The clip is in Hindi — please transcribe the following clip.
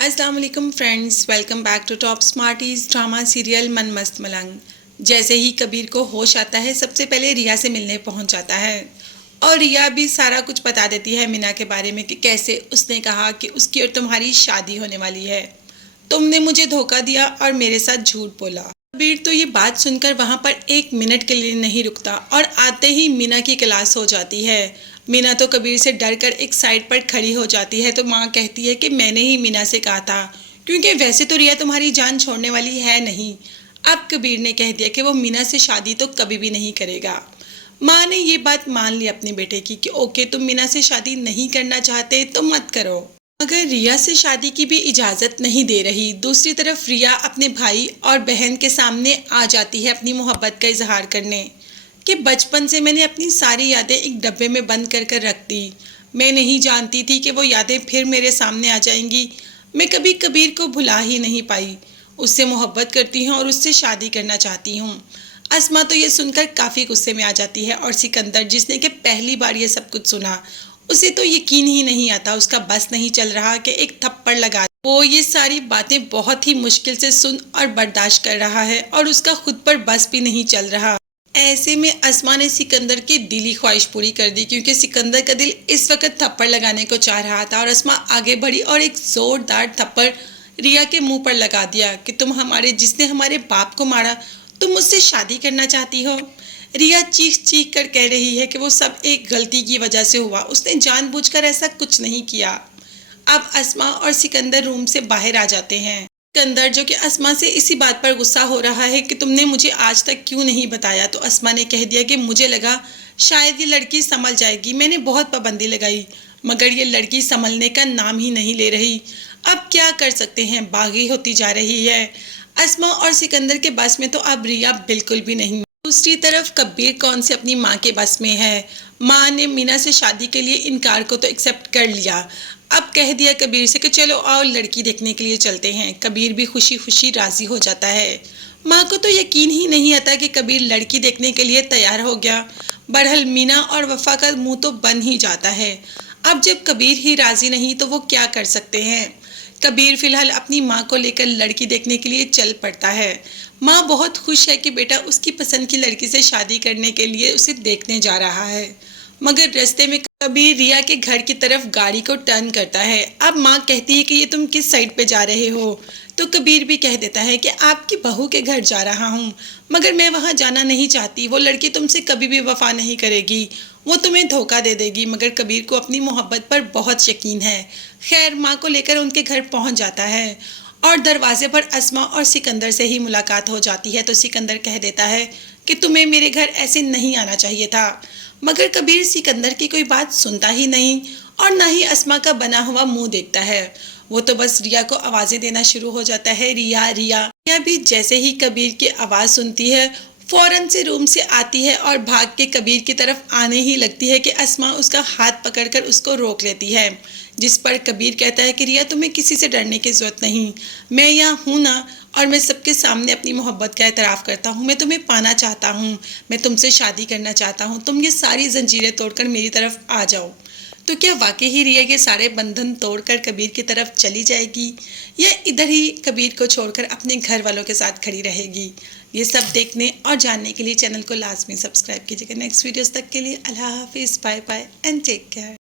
अस्सलाम वालेकुम friends, welcome back to Top Smarties drama serial Mann Mast मलंग। जैसे ही कबीर को होश आता है सबसे पहले रिया से मिलने पहुंच जाता है और रिया भी सारा कुछ बता देती है मीना के बारे में कि कैसे उसने कहा कि उसकी और तुम्हारी शादी होने वाली है। तुमने मुझे धोखा दिया और मेरे साथ झूठ बोला। कबीर तो ये बात सुनकर वहां पर एक मिनट के लिए नहीं रुकता और आते ही मीना की क्लास हो जाती है। मीना तो कबीर से डरकर एक साइड पर खड़ी हो जाती है तो माँ कहती है कि मैंने ही मीना से कहा था, क्योंकि वैसे तो रिया तुम्हारी जान छोड़ने वाली है नहीं। अब कबीर ने कह दिया कि वो मीना से शादी तो कभी भी नहीं करेगा। माँ ने ये बात मान ली अपने बेटे की कि ओके, तुम मीना से शादी नहीं करना चाहते तो मत करो। मगर रिया से शादी की भी इजाज़त नहीं दे रही। दूसरी तरफ रिया अपने भाई और बहन के सामने आ जाती है अपनी मोहब्बत का इजहार करने कि बचपन से मैंने अपनी सारी यादें एक डब्बे में बंद कर कर रख दी। मैं नहीं जानती थी कि वो यादें फिर मेरे सामने आ जाएंगी। मैं कभी कबीर को भुला ही नहीं पाई। उससे मोहब्बत करती हूँ और उससे शादी करना चाहती हूँ। अस्मा तो ये सुनकर काफ़ी गुस्से में आ जाती है और सिकंदर, जिसने कि पहली बार ये सब कुछ सुना, उसे तो यकीन ही नहीं आता, उसका बस नहीं चल रहा कि एक थप्पड़ लगा। वो ये सारी बातें बहुत ही मुश्किल से सुन और बर्दाश्त कर रहा है और उसका खुद पर बस भी नहीं चल रहा। ऐसे में अस्मा ने सिकंदर की दिली ख्वाहिश पूरी कर दी, क्योंकि सिकंदर का दिल इस वक्त थप्पड़ लगाने को चाह रहा था और अस्मा आगे बढ़ी और एक जोरदार थप्पड़ रिया के मुंह पर लगा दिया कि जिसने हमारे बाप को मारा, तुम मुझसे शादी करना चाहती हो। रिया चीख चीख कर कह रही है कि वो सब एक गलती की वजह से हुआ, उसने जानबूझकर ऐसा कुछ नहीं किया। अब अस्मा और सिकंदर रूम से बाहर आ जाते हैं। सिकंदर, जो कि अस्मा से इसी बात पर गुस्सा हो रहा है कि तुमने मुझे आज तक क्यों नहीं बताया, तो अस्मा ने कह दिया कि मुझे लगा शायद ये लड़की संभल जाएगी। मैंने बहुत पाबंदी लगाई मगर ये लड़की संभलने का नाम ही नहीं ले रही। अब क्या कर सकते हैं, बागी होती जा रही है। अस्मा और सिकंदर के बस में तो अब रिया बिल्कुल भी नहीं। दूसरी तरफ कबीर कौन से अपनी माँ के बस में है। माँ ने मीना से शादी के लिए इनकार को तो एक्सेप्ट कर लिया। अब कह दिया कबीर से कि चलो आओ लड़की देखने के लिए चलते हैं। कबीर भी खुशी खुशी राजी हो जाता है। माँ को तो यकीन ही नहीं आता कि कबीर लड़की देखने के लिए तैयार हो गया। बहरहाल मीना और वफा का मुंह तो बन ही जाता है। अब जब कबीर ही राजी नहीं तो वो क्या कर सकते हैं। कबीर फिलहाल अपनी माँ को लेकर लड़की देखने के लिए चल पड़ता है। माँ बहुत खुश है कि बेटा उसकी पसंद की लड़की से शादी करने के लिए उसे देखने जा रहा है। मगर रास्ते में कबीर रिया के घर की तरफ गाड़ी को टर्न करता है। अब माँ कहती है कि ये तुम किस साइड पे जा रहे हो, तो कबीर भी कह देता है कि आपकी बहू के घर जा रहा हूँ, मगर मैं वहाँ जाना नहीं चाहती। वो लड़की तुमसे कभी भी वफा नहीं करेगी, वो तुम्हें धोखा दे देगी। मगर कबीर को अपनी मोहब्बत पर बहुत यकीन है। खैर, माँ को लेकर उनके घर पहुँच जाता है और दरवाजे पर अस्मा और सिकंदर से ही मुलाकात हो जाती है। तो सिकंदर कह देता है कि तुम्हें मेरे घर ऐसे नहीं आना चाहिए था। मगर कबीर सिकंदर की कोई बात सुनता ही नहीं और ना ही अस्मा का बना हुआ मुंह देखता है। वो तो बस रिया को आवाज़ें देना शुरू हो जाता है, रिया रिया। रिया भी जैसे ही कबीर की आवाज़ सुनती है फौरन से रूम से आती है और भाग के कबीर की तरफ आने ही लगती है कि अस्मा उसका हाथ पकड़कर उसको रोक लेती है। जिस पर कबीर कहता है कि रिया, तुम्हें किसी से डरने की ज़रूरत नहीं, मैं यहाँ हूँ ना, और मैं सबके सामने अपनी मोहब्बत का एतराफ़ करता हूँ। मैं तुम्हें पाना चाहता हूँ, मैं तुमसे शादी करना चाहता हूँ। तुम ये सारी जंजीरें तोड़कर मेरी तरफ आ जाओ। तो क्या वाकई ही रिया के सारे बंधन तोड़कर कबीर की तरफ चली जाएगी या इधर ही कबीर को छोड़कर अपने घर वालों के साथ खड़ी रहेगी? ये सब देखने और जानने के लिए चैनल को लाजमी सब्सक्राइब कीजिएगा। नेक्स्ट वीडियोस तक के लिए अल्लाह हाफिज़, bye bye and take care.